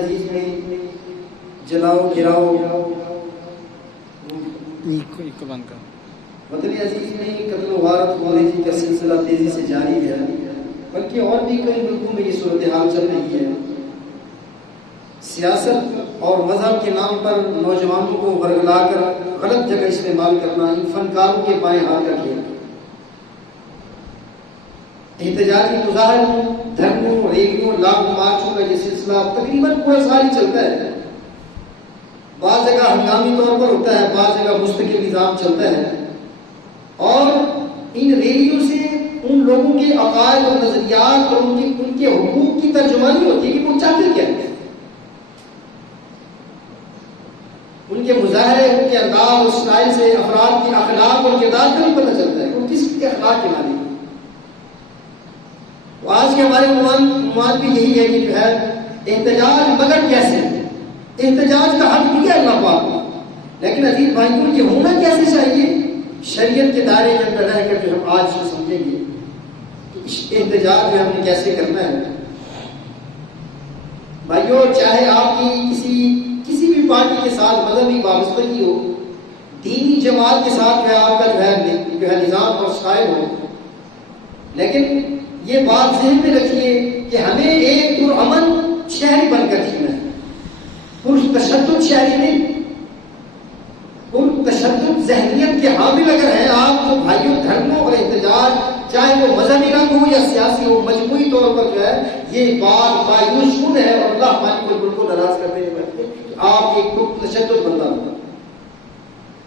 عزیز میں جلاؤ گراؤ وطن عزیز میں قتل و غارت ہو رہی کا سلسلہ تیزی سے جاری ہے، بلکہ اور بھی کئی ملکوں میں یہ صورتحال چل رہی ہے۔ سیاست اور مذہب کے نام پر نوجوانوں کو ورگلا کر غلط جگہ استعمال کرنا ان فنکاروں کے بائیں ہاتھ کا کھیل۔ احتجاجی مظاہروں، دھرنوں، ریلیوں، لانگ مارچوں کا یہ سلسلہ تقریباً پورا سال ہی چلتا ہے۔ بعض جگہ ہنگامی طور پر ہوتا ہے، بعض جگہ مستقل نظام چلتا ہے، اور ان ریلیوں سے ان لوگوں کے عقائد اور نظریات اور ان کے حقوق کی ترجمانی ہوتی ہے کہ وہ چاہتے کیا ہے۔ ان کے مظاہرے، ان کے انداز اور اسٹائل سے افراد کے اخلاق اور کردار کا بھی پتہ چلتا ہے کہ وہ کس کے اخلاق کے مالک ہیں۔ تو آج کے ہمارے عنوان بھی یہی ہے کہ جو ہے احتجاج مگر کیسے، احتجاج کا حق دیا اللہ پاک نے، لیکن عزیز بھائیوں یہ ہونا کیسے چاہیے؟ شریعت کے دائرے کے اندر رہ کر جو ہم آج سے سمجھیں گے کہ احتجاج جو ہم نے کیسے کرنا ہے۔ بھائیوں، چاہے آپ کی کسی بھی پارٹی کے ساتھ مذہبی وابستگی ہو، دینی جماعت کے ساتھ جو ہے آپ کا جو ہے نظام اور اسٹائل ہو، لیکن یہ بات ذہن میں رکھیے کہ ہمیں ایک پرامن شہری بن کر جینا ہے، پرتشدد شہری نہیں۔ پرتشدد ذہنیت کے حامل اگر ہیں آپ تو بھائیوں، دھرنوں اور احتجاج چاہے وہ مذہبی رنگ ہو یا سیاسی ہو، مجموعی طور پر جو ہے یہ بات مایوس کن ہے، اور اللہ ہماری کو بالکل ناراض کر دینے والے کہ آپ ایک پرتشدد بندہ ہو۔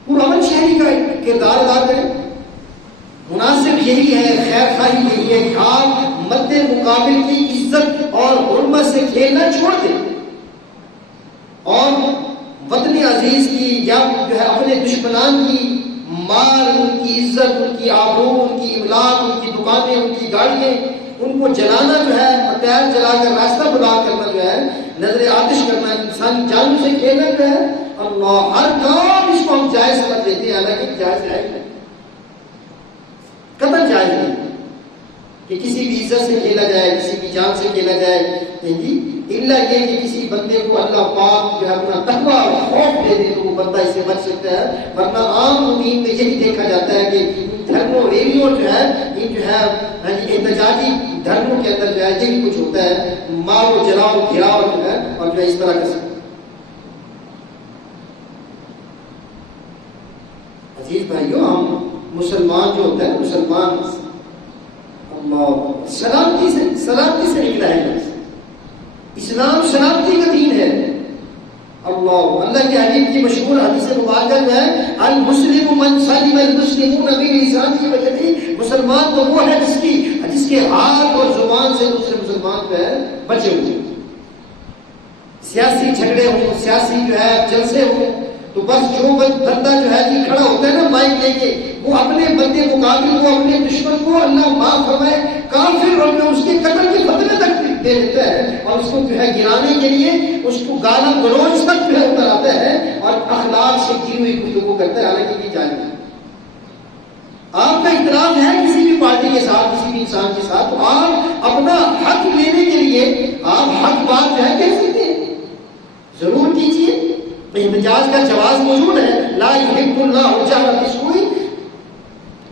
پرامن شہری کا کردار ادا کریں۔ مناسب یہی ہے، خیر خواہی یہی ہے کہ آپ مد مقابل کی عزت اور حرمت سے کھیلنا چھوڑ دیں، اور وطن عزیز کی یا جو ہے اپنے دشمنان کی مال، ان کی عزت، ان کی آبرو، ان کی املاک، ان کی دکانیں، ان کی گاڑیاں، ان کو جلانا جو ہے، ہتھیار جلا کر راستہ بلاک کرنا جو ہے، نظر آتش کرنا، انسانی جانوں سے کھیلنا جو ہے، اللہ ہر کام اس کو ہم جائز سمجھ لیتے ہیں، حالانکہ جائز ہے نہیں، قطعاً جائز نہیں کہ کسی بھی عزت سے کھیلا جائے، کسی کی جان سے کھیلا جائے، الا یہ کہ کسی بندے کو اللہ پاک جو ہے اپنا تقویٰ اور خوف دے دے تو وہ بندہ اس سے بچ سکتا ہے، ورنہ عام دین میں یہی دیکھا جاتا ہے کہ دھرموں ریلیوں جو ہے یہ جو ہے احتجاجی دھرموں کے اندر جو ہے یہی کچھ ہوتا ہے، مارو جلاؤ گھراؤ جو ہے، اور جو ہے اس طرح کا سب۔ عزیز بھائیوں، ہم مسلمان جو ہوتا ہے، مسلمان اللہ سلامتی سے نکلا ہے۔ اسلام سلامتی کا دین ہے۔ اللہ کے حبیب کی مشہور حدیث مبارکہ جو ہے المسلم من سلم المسلمون بلسانه ويده، مسلمان تو وہ ہے جس کے ہاتھ اور زبان سے دوسرے مسلمان جو ہے بچے ہوئے۔ سیاسی جھگڑے ہوں، سیاسی جو ہے جلسے ہوں، تو بس جو بندہ جو ہے جی کھڑا ہوتا ہے نا مائک لے کے، وہ اپنے بندے مقابل کو، اپنے دشمن کو اللہ معاف فرمائے کافر اور اس کے قتل کے فتوے تک دے دیتا ہے، اور اس کو جو ہے گرانے کے لیے اس کو گالا گلوچ تک جو ہے اتر آتا ہے، اور اخلاق سے کی ہوئی گفتگو کرتا ہے، حالانکہ یہ جائز ہے۔ آپ کا اختلاف ہے کسی بھی پارٹی کے ساتھ، کسی بھی انسان کے ساتھ، تو آپ اپنا حق لینے کے لیے آپ حق بات جو ہے کہہ سکتے ہیں، ضرور کیجیے۔ احتجاج کا جواز موجود ہے، لا یحب اللہ الجہر بالسوء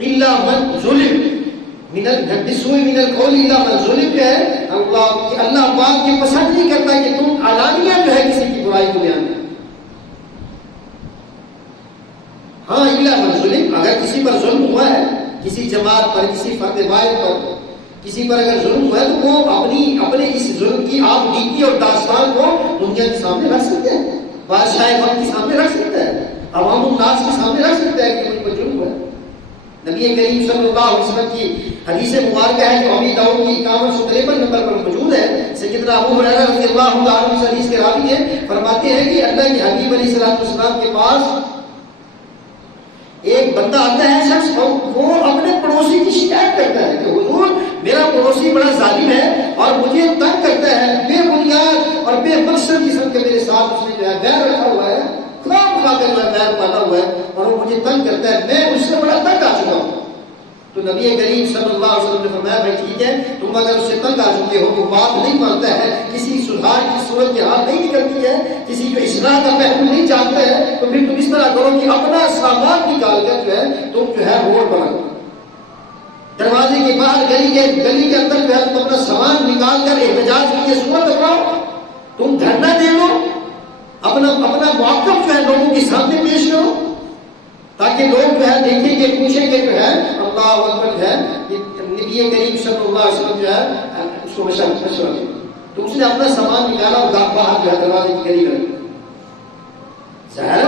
الا من ظلم، بالسوء من القول الا من ظلم جو ہے اللہ پاک یہ پسند نہیں کرتا کہ تم علانیہ جو ہے کسی کی برائی کو بیان کرو۔ ہاں الا من ظلم، اگر کسی پر ظلم ہوا ہے، کسی جماعت پر، کسی فرد واحد پر، کسی پر اگر ظلم ہوا ہے تو وہ اپنے اس ظلم کی آپ نیتی اور داستان کو دنیا کے سامنے رکھ سکتے ہیں، بادشاہ وقت کے سامنے رکھ سکتا ہے، عوام الناس کے سامنے رکھ سکتا ہے کہ ان پر ظلم ہوا ہے۔ نبی کریم صلی اللہ علیہ وسلم کی حدیث مبارکہ ہے جو ابی داؤد کی 5153 نمبر پر موجود ہے، سیدنا ابو ہریرہ رضی اللہ تعالیٰ عنہ حدیث کے راوی ہیں، فرماتے ہیں کہ اللہ کے حبیب علیہ السلام کے پاس ایک بندہ آتا ہے شخص، اور وہ اپنے پڑوسی کی شکایت کرتا ہے کہ حضور میرا پڑوسی بڑا ظالم ہے اور مجھے تنگ کرتا ہے، بے بنیاد اور بے مقصد قسم کے میرے ساتھ اس نے جو ہے ویر رکھا ہوا ہے، خواہ کر ویر پالا ہوا ہے، اور وہ مجھے تنگ کرتا ہے، میں اس سے بڑا تنگ آ چکا ہوں۔ تو نبی کریم صلی اللہ علیہ وسلم نے فرمایا بھائی ٹھیک ہے تم اگر اس سے تنگ آ چکے ہو تو بات نہیں مانتا ہے، کسی سدھار کی صورت کے ہاتھ نہیں نکلتی ہے، کسی جو اصلاح کا پہلو نہیں جانتا ہے، تو پھر تم اس طرح کرو کہ اپنا سامان نکال کر جو ہے تم جو ہے روڈ بناؤ، دروازے کے باہر گلی کے اندر جو ہے تم اپنا سامان نکال کر احتجاج کی یہ صورت بناؤ، تم دھرنا دے لو، اپنا موقف جو ہے لوگوں کے سامنے پیش کرو، تاکہ لوگ جو ہے دیکھیں گے پوچھیں گے جو ہے اللہ اکبر جو ہے نبی کریم صلی اللہ علیہ وسلم جو ہے اس کو مشورہ دے، تو اس نے اپنا سامان نکالا اور باہر جو ہے دروازے کی گلی کر ظاہر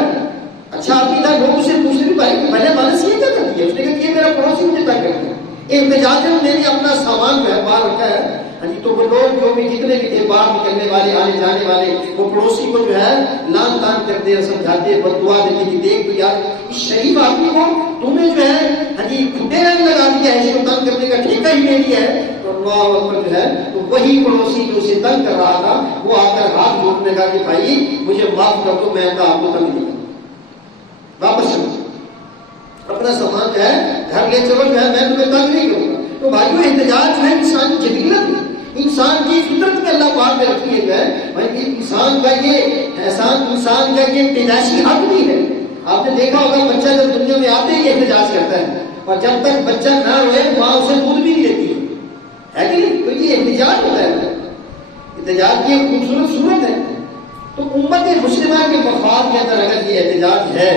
اچھا آدمی تھا، لوگ اسے پوچھتے بھی بھائی بھلے مانس یہ کیا کرتی ہے، اس نے کہا کہ یہ میرا پڑوسی مجھے تنگ کرتا ہے، احتجاج میں نے اپنا سامان جو ہے باہر رکھا ہے، تو وہ لوگ جو بھی جتنے بھی تھے باہر نکلنے والے آنے جانے والے وہ پڑوسی کو جو ہے لان تان کرتے سمجھاتے بد دعا دیتے کہ دیکھ تو یار اس شریف آدمی کو تم نے جو ہے کھٹے رنگ لگا دیا ہے، اس کو تنگ کرنے کا ٹھیکہ ہی لے لیا ہے، تو اللہ اکبر جو ہے تو وہی پڑوسی جو اسے تنگ کر رہا تھا وہ آ کر ہاتھ جوڑنے کا کہ بھائی مجھے معاف کر دو، میں آپ کو تنگ نہیں کروں، واپس چلو اپنا سامان جو ہے گھر لے چلو، جو ہے میں تمہیں تنگ نہیں کروں گا۔ تو بھائیو احتجاج جو ہے انسان کی جبلت ہے، انسان کی فطرت میں اللہ پاک نے رکھی ہے جو ہے بھائی انسان کا یہ پیدائشی حق بھی ہے۔ آپ نے دیکھا ہوگا بچہ جب دنیا میں آتے ہی احتجاج کرتا ہے، اور جب تک بچہ نہ روئے ماں اسے دودھ بھی نہیں دیتی ہے کہ نہیں؟ تو یہ احتجاج ہوتا ہے، احتجاج کی ایک خوبصورت صورت ہے۔ تو امت مسلمہ کے مفاد کے اندر اگر یہ احتجاج ہے،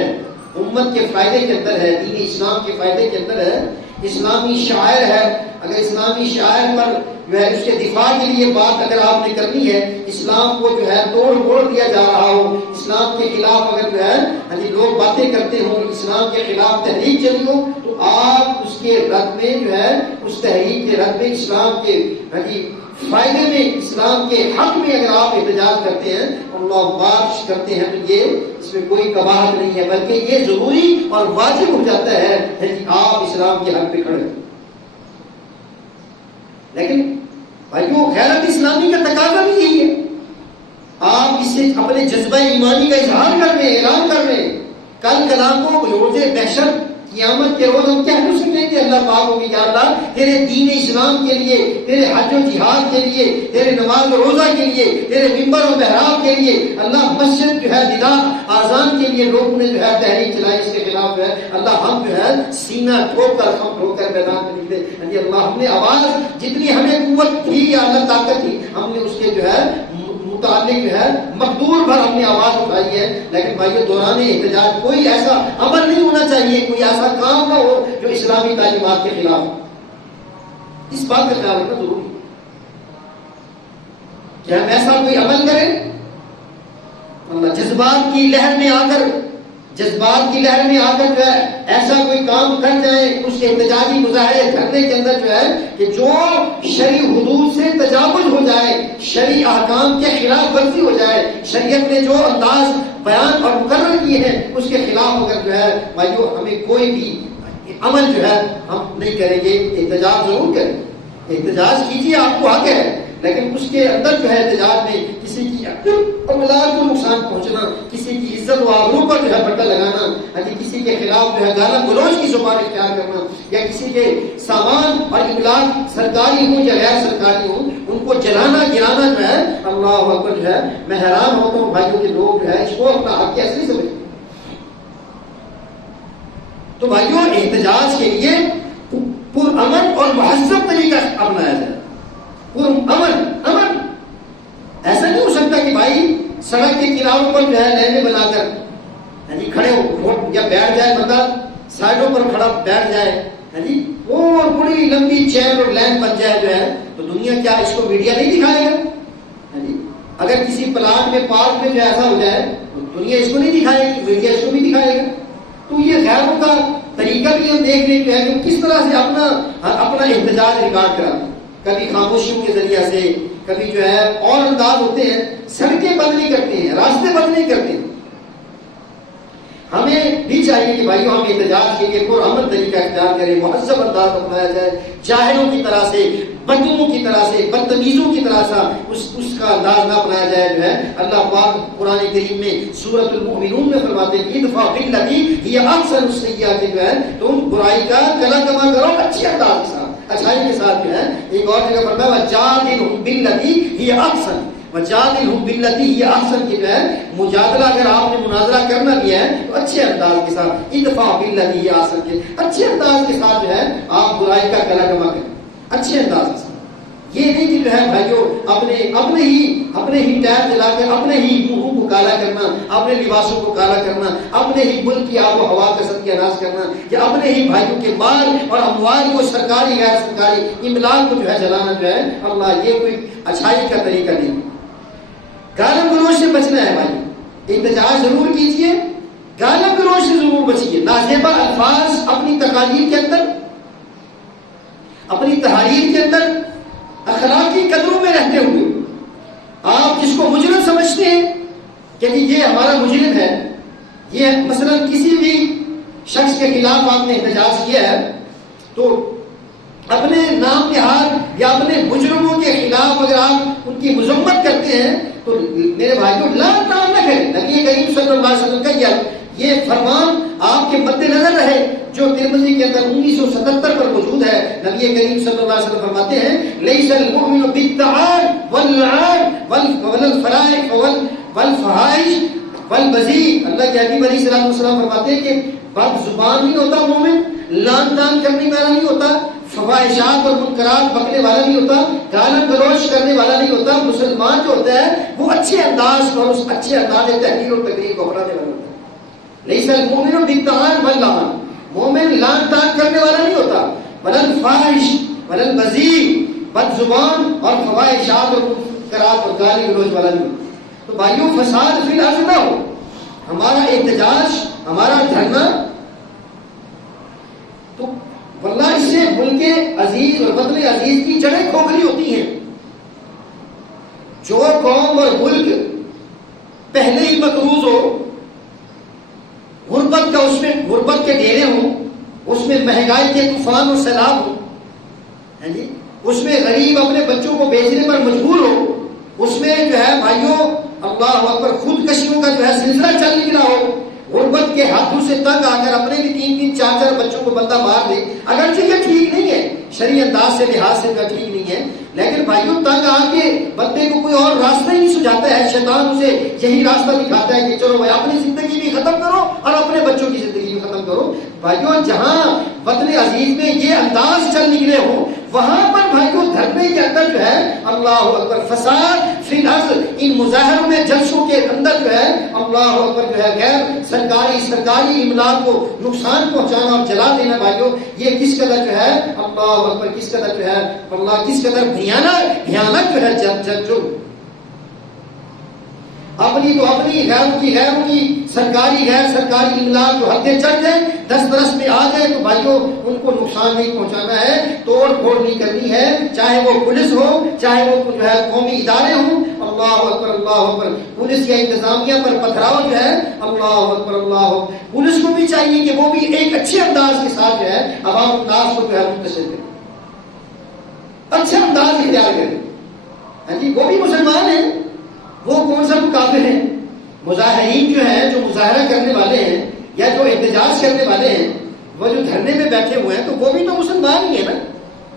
امت کے فائدے کے اندر ہے، دین اسلام کے فائدے کے اندر ہے، اسلامی شاعر ہے، اگر اسلامی شاعر پر جو ہے اس کے دفاع کے لیے بات اگر آپ نے کرنی ہے، اسلام کو جو ہے توڑ پھوڑ دیا جا رہا ہو، اسلام کے خلاف اگر جو ہے لوگ باتیں کرتے ہوں، اسلام کے خلاف تحریک چلی ہو، تو آپ اس کے رد میں جو ہے اس تحریک کے رد میں اسلام کے فائدے میں، اسلام کے حق میں اگر آپ احتجاج کرتے ہیں، اللہ بارش کرتے ہیں، تو یہ اس میں کوئی قباحت نہیں ہے، بلکہ یہ ضروری اور واجب ہو جاتا ہے کہ آپ اسلام کے حق پہ کھڑے ہیں۔ لیکن بھائیو غیرت اسلامی کا تقاضا بھی یہی ہے، آپ اس سے اپنے جذبہ ایمانی کا اظہار کر رہے ہیں، اعلان کر رہے ہیں۔ کل کلام کو روز محشر قیامت کے روز ہم کیا کر سکتے ہیں کہ اللہ پاک کو کہ یا اللہ تیرے دین اسلام کے لیے، تیرے حج و جہاد کے لیے، تیرے نماز و روزہ کے لیے، تیرے منبر و محراب کے لیے، اللہ مسجد جو ہے ندا آذان کے لیے لوگوں نے جو ہے تحریک چلائی، اس کے خلاف جو ہے اللہ ہم جو ہے سینہ ٹھوک کر ہم ٹھوک کر میدان میں نکلے، اللہ ہم نے آواز جتنی ہمیں قوت تھی یا اللہ طاقت تھی ہم نے اس کے جو ہے متعلق جو ہے مقدور بھر اپنی آواز اٹھائی ہے۔ لیکن بھائیو دوران احتجاج کوئی ایسا عمل نہیں ہونا چاہیے، کوئی ایسا کام نہ ہو جو اسلامی تعلیمات کے خلاف ہو، اس بات کا خیال رکھنا ضروری ہے کہ ہم ایسا کوئی عمل کریں اللہ جذبات کی لہر میں آ کر جو ہے ایسا کوئی کام کر جائے اس احتجاجی مظاہرے کرنے کے اندر جو ہے کہ جو شرعی حدود سے تجاوز ہو جائے، شرعی احکام کے خلاف ورزی ہو جائے، شریعت نے جو انداز بیان اور مقرر کیے ہیں اس کے خلاف اگر جو ہے بھائیو ہمیں کوئی بھی عمل جو ہے ہم نہیں کریں گے۔ احتجاج ضرور کریں، احتجاج کیجیے، آپ کو حق ہے، لیکن اس کے اندر جو ہے احتجاج میں کسی کی املاک کو نقصان پہنچنا، کسی کی عزت و آبرو پر جو ہے بٹا لگانا، کسی کے خلاف جو ہے گالا گلوچ کی زبان اختیار کرنا، یا کسی کے سامان اور املاک سرکاری ہوں یا غیر سرکاری ہوں ان کو جلانا گرانا جو ہے اللہ اکبر جو ہے میں حیران ہوتا ہوں بھائیوں کے لوگ جو ہے اس کو اپنا حق کیسے نہیں سمجھتے۔ تو بھائیوں احتجاج کے لیے پرامن اور مہذب طریقہ اپنایا جائے، امن ایسا نہیں ہو سکتا کہ بھائی سڑک کے کناروں پر جو ہے لائنیں بنا کر کھڑے ہو یا بیٹھ جائے، بندہ سائڈوں پر کھڑا بیٹھ جائے اور بڑی لمبی چین اور لائن بن جائے جو ہے، تو دنیا کیا اس کو میڈیا نہیں دکھائے گا؟ اگر کسی پلاٹ میں پارک میں جو ایسا ہو جائے تو دنیا اس کو نہیں دکھائے گی، میڈیا اس کو بھی دکھائے گا۔ تو یہ غیروں کا طریقہ بھی ہم دیکھ رہے ہیں کہ کس طرح سے اپنا احتجاج ریکارڈ کراتے ہیں، کبھی خاموشیوں کے ذریعے سے، کبھی جو ہے اور انداز ہوتے ہیں، سڑکیں بند نہیں کرتے ہیں، راستے بند نہیں کرتے ہیں۔ ہمیں بھی چاہیے کہ بھائیوں ہم احتجاج کے لیے پرامن طریقہ اختیار کریں، مہذب انداز اپنایا جائے، جاہلوں کی طرح سے، بدوؤں کی طرح سے، بدتمیزوں کی طرح سے اس کا انداز نہ اپنایا جائے جو ہے۔ اللہ پاک قرآن کریم میں سورۃ المؤمنون میں فرماتے ہیں ادفع باللتی ہی احسن السیئۃ جو ہے تم برائی کا گلا کما کرو اچھے انداز کے ساتھ، اچھائی کے ساتھ جو ہے۔ ایک اور جگہ فرمایا وجادلھم باللتی ہی احسن، وجادلھم باللتی ہی احسن کی جو ہے مجادلہ اگر آپ نے مناظرہ کرنا بھی ہے تو اچھے انداز کے ساتھ، ادفع باللتی ہی احسن کے اچھے انداز کے ساتھ جو ہے آپ برائی کا گلا کما کریں اچھے انداز کے ساتھ۔ یہ نہیں کہ جو ہے بھائیوں اپنے ہی ٹائر جلا کے اپنے ہی منہوں کو کالا کرنا، اپنے لباسوں کو کالا کرنا، اپنے ہی ملک کی آب و ہوا کا ستیہ ناش کرنا، یا اپنے ہی بھائیوں کے مال اور اموال کو سرکاری غیر سرکاری املاک کو جو ہے جلانا جو ہے اللہ، یہ کوئی اچھائی کا طریقہ نہیں۔ گالی گلوچ سے بچنا ہے بھائی، احتجاج ضرور کیجیے، گالی گلوچ سے ضرور بچیے، نازیبا الفاظ اپنی تقاریر کے اندر، اپنی تحریر کے اندر اخلاقی قدروں میں رہتے ہوئے آپ جس کو مجرم سمجھتے ہیں کہ یہ ہمارا مجرم ہے، یہ مثلا کسی بھی شخص کے خلاف آپ نے احتجاج کیا ہے تو اپنے نام نہاد یا اپنے مجرموں کے خلاف اگر آپ ان کی مذمت کرتے ہیں تو میرے بھائیوں لا کام نہ کریں۔ نبی کریم صلی اللہ علیہ وسلم کا یہ فرمان آپ کے مد نظر رہے جو ترمذی کے اندر 1977 پر موجود ہے۔ نبی کریم صلی اللہ علیہ وسلم فرماتے ہیں لیس المؤمن بالطعان واللعان والفرائق والفحائش والبذی، اللہ کے حبیب علیہ الصلوۃ والسلام فرماتے ہیں کہ بد زبان نہیں ہوتا مومن، لعن طعن کرنے والا نہیں ہوتا، فواحشات اور منکرات بکنے والا نہیں ہوتا، گالی گلوچ کرنے والا نہیں ہوتا۔ مسلمان جو ہوتا ہے وہ اچھے انداز اور اس اچھے انداز تحریر اور تقریر کو اپنانے والا ہوتا ہے۔ لیس المؤمن بالطعان واللعان، مومن لعن طعن کرنے والا نہیں ہوتا، ولا الفاحش ولا البذیء، بد زبان اور فواحشات اور منکرات اور گالی گلوچ والا نہیں ہوتا۔ تو بھائیوں فساد فی الارض نہ ہو، ہمارا احتجاج، ہمارا دھرنا، تو واللہ اس سے ملک عزیز اور وطن عزیز کی جڑیں کھوکھلی ہوتی ہیں۔ جو قوم اور ملک پہلے ہی مقروض ہو، غربت کا اس میں غربت کے ڈیرے ہوں، اس میں مہنگائی کے طوفان اور سیلاب ہوں، اس میں غریب اپنے بچوں کو بیچنے پر مجبور ہو، اس میں جو ہے بھائیوں اللہ اکبر خودکشیوں کا جو ہے سلسلہ چل نکلا ہو، غربت کے ہاتھوں سے تنگ آ کر اپنے بھی 3-3 4-4 بچوں کو بندہ مار دے، اگرچہ یہ ٹھیک نہیں ہے، شرعی انداز سے لحاظ سے ٹھیک نہیں ہے، لیکن بھائیوں تنگ آ کے بندے کو کوئی اور راستہ ہی نہیں سجھاتا ہے، شیطان اسے یہی راستہ دکھاتا ہے کہ چلو بھائی اپنی زندگی بھی ختم کرو اور اپنے بچوں کی زندگی بھی ختم کرو۔ بھائیوں جہاں وطن عزیز میں یہ انداز چل نکلے ہوں وہاں پر بھائیوں دھرنے کے اندر جو ہے اللہ اکبر فساد فی الارض، ان مظاہروں میں جلسوں کے اندر جو ہے اللہ اکبر جو ہے غیر سرکاری املاک کو نقصان پہنچانا اور جلا دینا، بھائیوں یہ کس قدر جو ہے اللہ اکبر کس قدر جو ہے اللہ کس قدر بھیانک جو ہے جرم، اپنی تو اپنی غیروں کی سرکاری غیر سرکاری املاک جو حدیں چڑھ جائیں، دست میں آ جائے تو بھائیوں ان کو نقصان نہیں پہنچانا ہے، توڑ پھوڑ نہیں کرنی ہے، چاہے وہ پولیس ہو چاہے وہ جو ہے قومی ادارے ہوں، اللہ اکبر پولیس یا انتظامیہ پر پتھراؤ جو ہے اللہ اکبر اللہ، پولیس کو بھی چاہیے کہ وہ بھی ایک اچھے انداز کے ساتھ جو ہے عوام الناس کو جو ہے منتشر کرے، اچھا انداز اختیار کرے۔ ہاں جی وہ بھی مسلمان ہیں، وہ کون سا کافر ہیں؟ مظاہرین جو ہیں، جو مظاہرہ کرنے والے ہیں یا جو احتجاج کرنے والے ہیں، وہ جو دھرنے میں بیٹھے ہوئے ہیں تو وہ بھی تو مسلمان ہی ہے نا،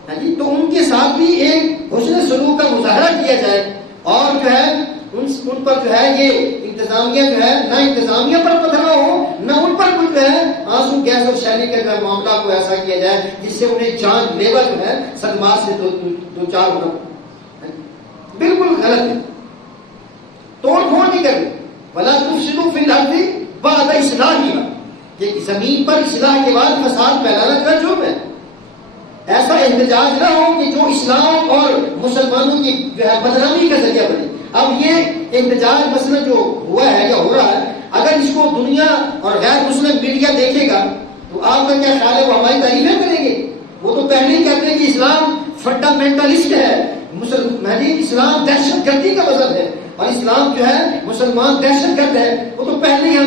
ہاں جی تو ان کے ساتھ بھی ایک حسن سلوک کا مظاہرہ کیا جائے، اور جو ہے ان پر جو ہے یہ انتظامیہ جو ہے نہ انتظامیہ پر پتھرا ہو نہ ان پر کچھ جو ہے آنسو گیس اور شیلی کے معاملہ کو ایسا کیا جائے جس سے انہیں جان لیوا جو ہے صدمات سے دو چار ہونا، بالکل غلط ہے، توڑ پھوڑ نہیں کرنی، ولا تفسدوا فی الارض بعد اصلاحها، کہ زمین پر اصلاح کے بعد فساد پھیلانا کا جرم ہے۔ ایسا احتجاج نہ ہو کہ جو اسلام اور مسلمانوں کی جو ہے بدنامی کا ذریعہ بنے۔ اب یہ احتجاج مسئلہ جو ہوا ہے یا ہو رہا ہے، اگر اس کو دنیا اور غیر مسلم میڈیا دیکھے گا تو آپ کا کیا خیال ہے وہ ہماری تعریفیں کریں گے؟ وہ تو پہلے ہی کہتے ہیں کہ اسلام فنڈامنٹلسٹ ہے، اسلام دہشت گردی کا مذہب ہے، اور اسلام جو ہے مسلمان دہشت گرد ہے، وہ تو پہلے ہی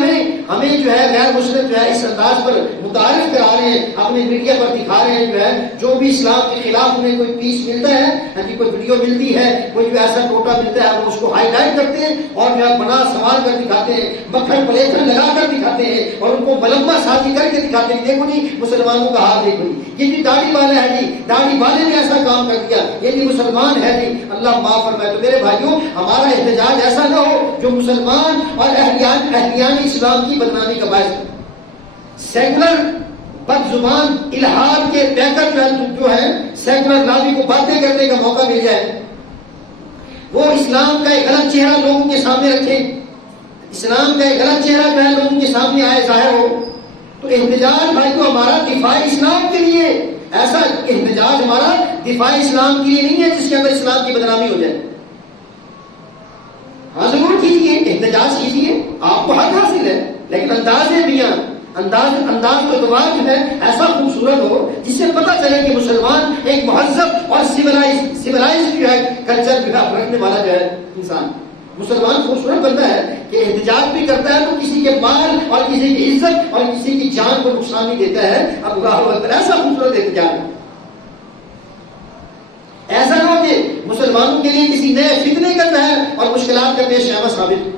ہمیں جو ہے غیر مسلم جو ہے اس انداز پر متعارف کرا رہے ہیں، اپنے میڈیا پر دکھا رہے ہیں جو بھی اسلام کے خلاف انہیں کوئی پیس ملتا ہے، کوئی ویڈیو ملتی ہے، کوئی جو ایسا ٹوٹا ملتا ہے، وہ اس کو ہائی لائٹ کرتے ہیں اور جو ہے بنا سنوار کر دکھاتے ہیں، مکھن پلیٹن لگا کر دکھاتے ہیں اور ان کو ملمہ سازی کر کے دکھاتے ہیں، دیکھو جی مسلمانوں کا حال دیکھو جی، یہ جی داڑھی والا ہے جی، داڑھی والے نے ایسا کام کر دیا، یہ جی مسلمان ہے جی، اللہ معاف فرمائے۔ تو میرے بھائیوں، ہمارا احتجاج ایسا نہ ہو جو مسلمان اور اہلیان اسلام کی بدنامی کا باعث ہے۔ سیکولر بد زبان الہاد کے پیکر جو ہے سیکولر نامی کو باتیں کرنے کا موقع مل جائے، وہ اسلام کا ایک غلط چہرہ لوگوں کے سامنے رکھے، اسلام کا ایک غلط چہرہ جو ہے لوگوں کے سامنے آئے ظاہر ہو، تو احتجاج بھائی کو ہمارا دفاع اسلام کے لیے، ایسا احتجاج ہمارا دفاع اسلام کے لیے نہیں ہے جس کے اندر اسلام کی بدنامی ہو جائے۔ ہاں ضرور کیجیے، احتجاج کیجیے، آپ کو حق حاصل ہے، لیکن انداز بیان، انداز و اعتبار جو ہے ایسا خوبصورت ہو جس سے پتہ چلے کہ مسلمان ایک مہذب اور سیولائز جو ہے کلچر جو ہے رکھنے والا جو ہے انسان۔ مسلمان خوبصورت بنتا ہے کہ احتجاج بھی کرتا ہے تو کسی کے مال اور کسی کی عزت اور کسی کی جان کو نقصان نہیں دیتا ہے۔ اب اللہ اکبر، ایسا خوبصورت احتجاج، ایسا نہ ہو کہ مسلمانوں کے لیے کسی نئے فتنے کا جو ہے اور مشکلات کا پیش آنا ثابت۔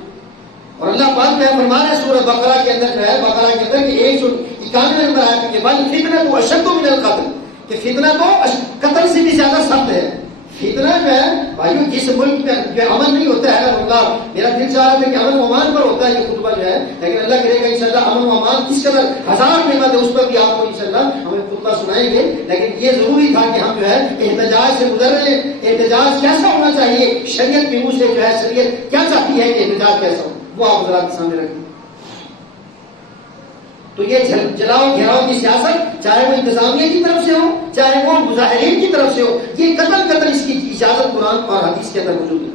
اور اللہ پاک جو ہے فرما رہے سورہ بقرہ کے اندر جو ہے، بقرہ کے اندر کہ 191 نمبر آیت کے بعد فتنہ تو اشد من القتل، کہ فتنہ تو قتل سے بھی زیادہ سخت ہے۔ فتنہ جو ہے بھائیو، جس ملک میں جو امن نہیں ہوتا ہے، اللہ میرا دل چاہ رہا ہے کہ امن و امان پر ہوتا ہے یہ خطبہ جو ہے، لیکن اللہ کرے گا انشاءاللہ امن و امان کس قدر ہزار نعمت ہے اس پر بھی آپ کو انشاءاللہ ہمیں خطبہ سنائیں گے، لیکن یہ ضروری تھا کہ ہم جو ہے احتجاج سے گزر رہے ہیں۔ احتجاج کیسا ہونا چاہیے، شریعت کے منہ سے جو ہے شریعت کیا چاہتی ہے کہ احتجاج کیسا ہو، وہ آپ حضرات کے سامنے رکھیں۔ تو یہ جلاؤ گھیراؤ کی سیاست، چاہے وہ انتظامیہ کی طرف سے ہو چاہے وہ مظاہرین کی طرف سے ہو، یہ قتل اس کی اجازت قرآن اور حدیث کے اندر موجود ہے۔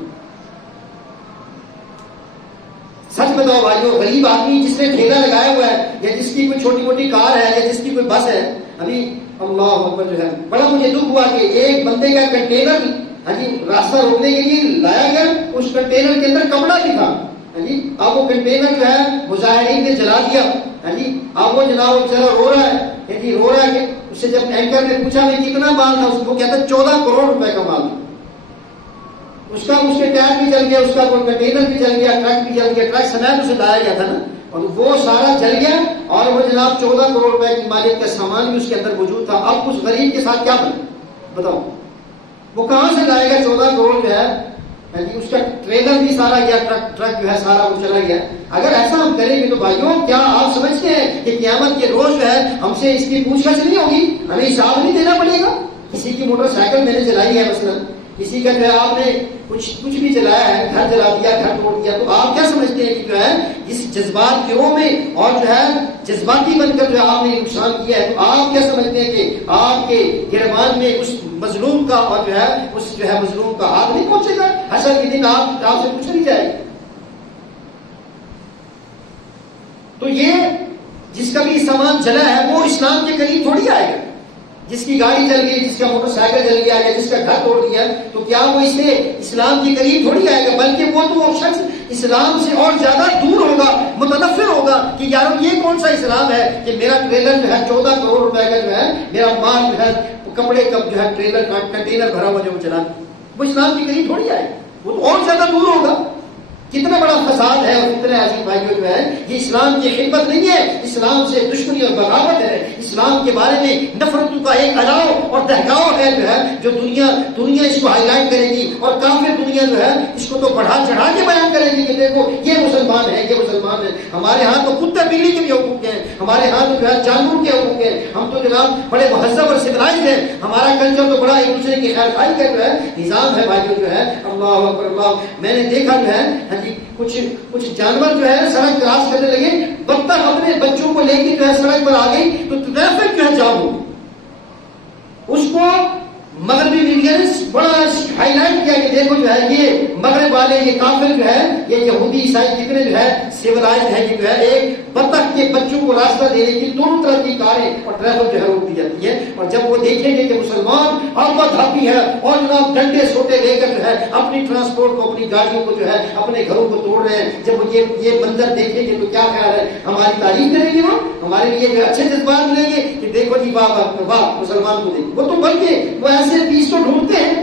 سچ بتاؤ بھائیو، غریب آدمی جس نے ٹھیلا لگایا ہوا ہے یا جس کی کوئی چھوٹی موٹی کار ہے یا جس کی کوئی بس ہے، ابھی اللہ اکبر جو ہے بڑا مجھے دکھ ہوا کہ ایک بندے کا کنٹینر راستہ روکنے کے لیے لایا گیا، اس کنٹینر کے اندر کپڑا بھی تھا، اب وہ کنٹینر جو ہے مظاہرین نے جلا دیا، اب وہ جناب بیچارہ رو رہا ہے کہ اس سے جب اینکر نے پوچھا میں کتنا مال تھا، اس کو کہتا 14 کروڑ روپے کا مال، اس کے ٹائر بھی جل گیا، اس کا کنٹینر بھی جل گیا، ٹرک بھی جل گیا، ٹرک سمیت اسے لایا گیا تھا نا، اور وہ سارا جل گیا اور وہ جناب 14 کروڑ روپے کی مالیت کا سامان بھی اس کے اندر موجود تھا۔ اب اس غریب کے ساتھ کیا بنے بتاؤ، وہ کہاں سے لائے گا 14 کروڑ جو ہے، اس کا ٹریلر بھی سارا گیا، ٹرک جو ہے سارا وہ چلا گیا۔ اگر ایسا ہم کریں گے تو بھائیوں کیا آپ سمجھتے ہیں کہ قیامت کے روز جو ہے ہم سے اس کی پوچھ گچھ نہیں ہوگی، ہمیں حساب نہیں دینا پڑے گا؟ کسی کی موٹر سائیکل میں نے چلائی ہے مثلا، کسی کا جو ہے آپ نے کچھ بھی چلایا ہے، گھر جلا دیا، گھر توڑ دیا، تو آپ کیا سمجھتے ہیں کہ جو ہے اس جذبات گروہ میں اور جو ہے جذباتی بن کر جو ہے آپ نے نقصان کیا ہے، تو آپ کیا سمجھتے ہیں کہ آپ کے گربان میں اس مظلوم کا اور جو ہے اس جو ہے مظلوم کا ہاتھ نہیں پہنچے گا؟ حشر کے دن آپ سے پوچھ نہیں جائے گا۔ تو یہ جس کا بھی سامان جلا ہے وہ اسلام کے قریب تھوڑی آئے گا، جس کی گاڑی جل گئی، جس کا موٹر سائیکل جل گیا یا جس کا گھر توڑ دیا، تو کیا وہ اس سے اسلام کے قریب تھوڑی آئے گا، بلکہ وہ تو وہ شخص اسلام سے اور زیادہ دور ہوگا، متنفر ہوگا کہ یارو یہ کون سا اسلام ہے کہ میرا ٹریلر جو ہے 14 کروڑ روپے کا جو ہے میرا مال جو ہے کپڑے کا جو ہے ٹریلر کا کنٹینر بھرا ہوا جو چلا، وہ اسلام کے قریب تھوڑی آئے، وہ تو اور زیادہ دور ہوگا۔ کتنا بڑا فساد ہے اور کتنا عجیب بھائیوں جو ہے یہ اسلام کی خدمت نہیں ہے، اسلام سے دشمنی اور بغاوت ہے، اسلام کے بارے میں نفرتوں کا ایک الاؤ اور دہکاؤ ہے جو ہے جو دنیا اس کو ہائی لائٹ کرے گی، اور کافر دنیا جو ہے اس کو تو بڑھا چڑھا کے بیان کرے گی کہ دیکھو یہ مسلمان ہے، یہ مسلمان ہے، ہمارے ہاں تو کتے بلی کے بھی حقوق ہیں، ہمارے ہاں تو جو ہے جانوروں کے حقوق ہیں، ہم تو جناب بڑے مہذب اور سویلائزڈ ہیں، ہمارا کلچر تو بڑا ایک دوسرے کی خیر خائی کا جو ہے نظام ہے بھائیوں جو ہے۔ اللہ اکبر اللہ، میں نے دیکھا جو ہے کچھ جانور جو ہے سڑک کراس کرنے لگے، بطخ اپنے بچوں کو لے کے جو ہے سڑک پر آ گئی تو ٹریفک جو ہے جام ہو گئی، اس کو مغربی میڈیا نے بڑا ہائی لائٹ کیا کہ دیکھو جو ہے یہ مغرب والے یہ کافر جو ہے یہ یہودی عیسائی جتنے جو ہے سیولائزڈ ہے کہ جو ہے ایک بطخ کے بچوں کو راستہ دینے کی دونوں طرف کی کاریں اور ٹریفک جو ہے روک دی جاتی ہے، اور جب وہ دیکھیں گے کہ مسلمان اور مذہبی ہے اور جناب ڈنڈے سوٹے لے کر جو ہے اپنی ٹرانسپورٹ کو اپنی گاڑیوں کو جو ہے اپنے گھروں کو توڑ رہے ہیں، جب وہ یہ منظر دیکھیں گے تو کیا خیال ہے ہماری تعریف کریں گے، وہ ہمارے لیے جو اچھے جذبات ملیں گے کہ دیکھو جی واہ واہ مسلمان کو دیکھو، وہ تو بلکہ وہ ایسے پیس تو ڈھونڈتے ہیں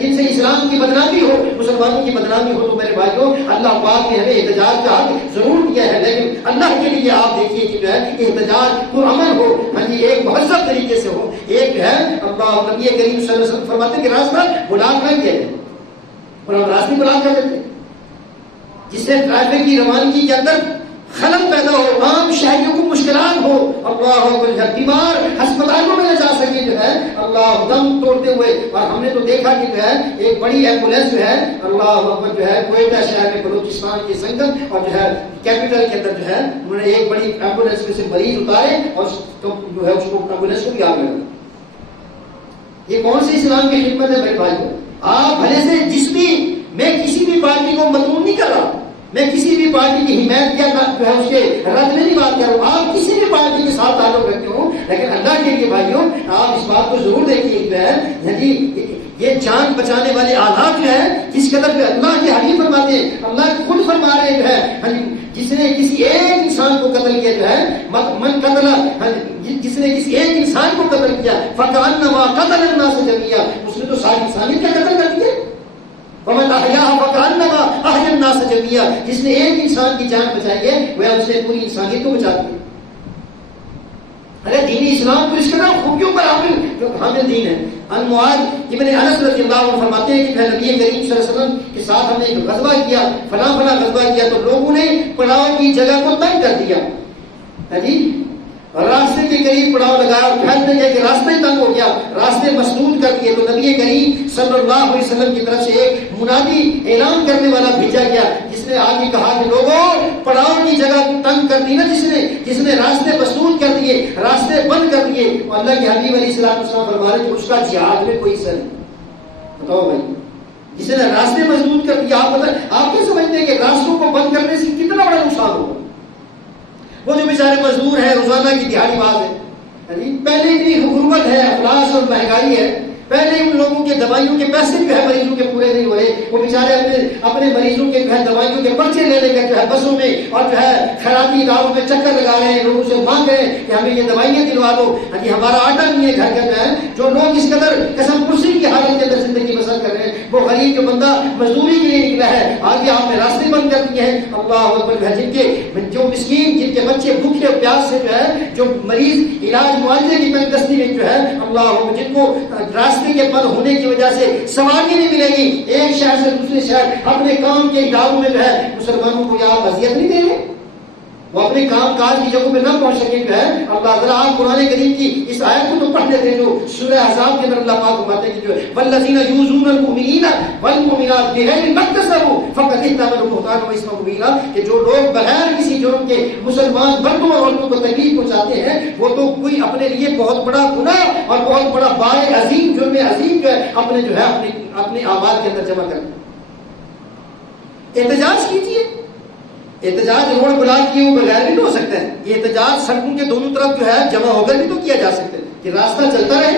جن سے اسلام کی بدنامی ہو، مسلمانوں کی بدنامی ہو۔ تو میرے بھائیوں اللہ پاک نے ہمیں احتجاج کا حق ضرور دیا ہے، لیکن اللہ کے لیے آپ دیکھیے کہ جو ہے احتجاج پر عمل ہو، ہاں جی ایک مہذب طریقے سے ہو، ایک جو ہے اللہ نبی کریم صلی اللہ علیہ وسلم فرماتے ہیں کہ راستہ بلاک نہ کیا جائے، اور ہم راستے بلاک کر دیتے جس سے ٹریفک کی روانگی کے اندر خلل پیدا ہو، عام شہریوں کو مشکلات ہو، اللہ اکبر، بیمار ہسپتالوں میں لے جا سکے جو ہے اللہ دم توڑتے ہوئے۔ اور ہم نے تو دیکھا کہ جو ہے ایک بڑی ایمبولینس جو ہے اللہ اکبر جو ہے کوئٹہ شہر میں بلوچستان کے سنگم اور جو ہے کیپٹل کے اندر جو ہے انہوں نے ایک بڑی ایمبولینس میں سے مریض اتارے اور جو ہے اس کو ایمبولینس کو بھی آگ لگا۔ یہ کون سی اسلام کی خدمت ہے میرے بھائیوں؟ آپ بھلے سے جس بھی، میں کسی بھی پارٹی کو مطلوب نہیں کر رہا، میں کسی بھی پارٹی کی حمایت کیا جو ہے اس کے رد میں نہیں بات کر رہا ہوں، آپ کسی بھی پارٹی کے ساتھ تعلق رکھتے ہو، لیکن اللہ کے لیے بھائیوں آپ اس بات کو ضرور دیکھیے جو ہے یعنی یہ جان بچانے والے آلات جو ہے جس قدر جو اللہ کے حبیب فرماتے ہیں، اللہ خود فرما رہے جو ہے جس نے کسی ایک انسان کو قتل کیا جو ہے من قتل، جس نے کسی ایک انسان کو قتل کیا فکانما قتل الناس جميعا، اس نے تو ساری انسانیت کا قتل کر دیا۔ ومن احیاها فکانما احیا الناس جميعا، جس نے ایک انسان کی جان بچائی ہے وہ اس نے پوری انسانیت کو بچا دیا۔ ارے دین اسلام تو اس کے نام خوبیوں پر حامل دین ہے۔ ان معاذ ابن انس رضی اللہ عنہ فرماتے ہیں کہ نبی کریم صلی اللہ علیہ وسلم کے ساتھ ہم نے ایک غزوہ کیا، فلاں فلاں غزوہ کیا، تو لوگوں نے پڑاؤ کی جگہ کو تنگ کر دیا، جی راستے کے قریب پڑاؤ لگایا اور پھیلنے گئے کہ راستہ ہی تنگ ہو گیا، راستے مسدود کر دیے۔ تو نبی کریم صلی اللہ علیہ وسلم کی طرف سے ایک منادی اعلان کرنے والا بھیجا گیا جس نے آگے کہا کہ لوگوں پڑاؤ کی جگہ تنگ کر دی نا، جس نے راستے مسدود کر دیے، راستے بند کر دیے، اور اللہ کے حبیب علیہ السلام فرما رہے کہ اس کا جہاد میں کوئی حصہ نہیں۔ بتاؤ بھائی جس نے راستے مسدود کر دیا، آپ کیا سمجھتے ہیں کہ راستوں کو بند کرنے سے کتنا بڑا نقصان ہوگا؟ وہ جو بیچارے مزدور ہیں روزانہ کی دیہڑی باز ہے، پہلے اتنی حکومت ہے، افلاس اور مہنگائی ہے، پہلے ان لوگوں کے دوائیوں کے پیسے جو ہے مریضوں کے پورے نہیں ہو رہے، وہ بیچارے اپنے مریضوں کے جو ہے دوائیوں کے پرچے لے لے کر جو ہے بسوں میں اور جو ہے خیراتی اداروں میں چکر لگا رہے ہیں، لوگوں سے مانگ رہے ہیں کہ ہمیں یہ دوائیاں دلوا دو، ہمارا آٹا نہیں ہے گھر کا جو ہے۔ جو لوگ اس قدر قسم پرسی کی حالت کے اندر زندگی بسر کر رہے ہیں، وہ غریب جو بندہ مزدوری کے لیے نکلا ہے، آگے آپ نے راستے بند کر دیے ہیں۔ اللہ اکبر جو ہے جن کے جو مسکین، جن کے بچے بھوکے اور پیاس سے جو ہے، جو مریض علاج معالجے کی تنگ دستی میں جو ہے اللہ اکبر، جن کو راستے کے بند ہونے کی وجہ سے سواری نہیں ملے گی، ایک شہر سے دوسرے شہر اپنے کام کے اداروں میں جو ہے مسلمانوں کو آپ اذیت نہیں دیں گے، وہ اپنے کام کاج کی جگہوں پہ نہ پہنچ سکے جو ہے اللہ تعالیٰ۔ آپ قرآن کریم کی اس آیت کو تو پڑھ لیتے ہیں جو سورہ احزاب کے اندر اللہ پاک فرماتے ہیں کہ جو والذین یؤذون المؤمنین والمؤمنات بغیر ما اکتسبوا فقد احتملوا بہتانا واثما مبینا، کہ جو لوگ بغیر کسی جرم کے مسلمان مردوں اور عورتوں کو تکلیف پہنچاتے ہیں وہ تو کوئی اپنے لیے بہت بڑا گناہ اور بہت بڑا بار عظیم، جرم عظیم جو ہے اپنے جو ہے اپنے اعمال کے اندر جمع کرتے ہیں۔ احتجاج کیجیے، احتجاج روڈ بلاک کیے ہوئے بغیر بھی تو ہو سکتا ہے، یہ احتجاج سڑکوں کے دونوں طرف جو ہے جمع ہو کر بھی تو کیا جا سکتا ہے کہ راستہ چلتا رہے۔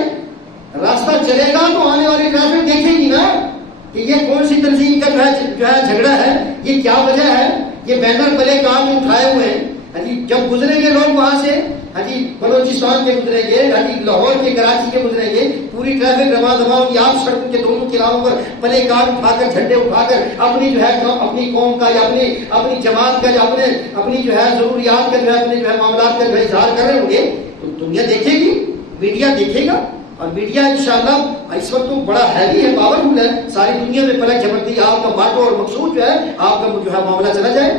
راستہ چلے گا تو آنے والی ٹریفک دیکھے گی نا کہ یہ کون سی تنظیم کا جو ہے جھگڑا ہے، یہ کیا وجہ ہے، یہ بینر پلے کام اٹھائے ہوئے ہیں۔ جب گزریں گے لوگ وہاں سے بلوچستان کے گزریں گے، لاہور کے، کراچی کے گزریں گے، پوری ٹریفک رواں دواں ہوگی، آپ سڑکوں کے دونوں کناروں پر پلے کار اٹھا کر، جھنڈے اٹھا کر اپنی جو ہے اپنی قوم کا یا اپنی جماعت کا یا اپنی جو ہے ضروریات کا جو ہے اپنے جو ہے معاملات کا جو ہے اظہار کر رہے ہوں گے، تو دنیا دیکھے گی، میڈیا دیکھے گا، اور میڈیا انشاءاللہ اس وقت تو بڑا ہیوی ہے، پاورفل ہے، ساری دنیا میں پلک جھپکتی ہے، آپ کا ماٹو اور مقصود جو ہے آپ کا جو ہے معاملہ چلا جائے۔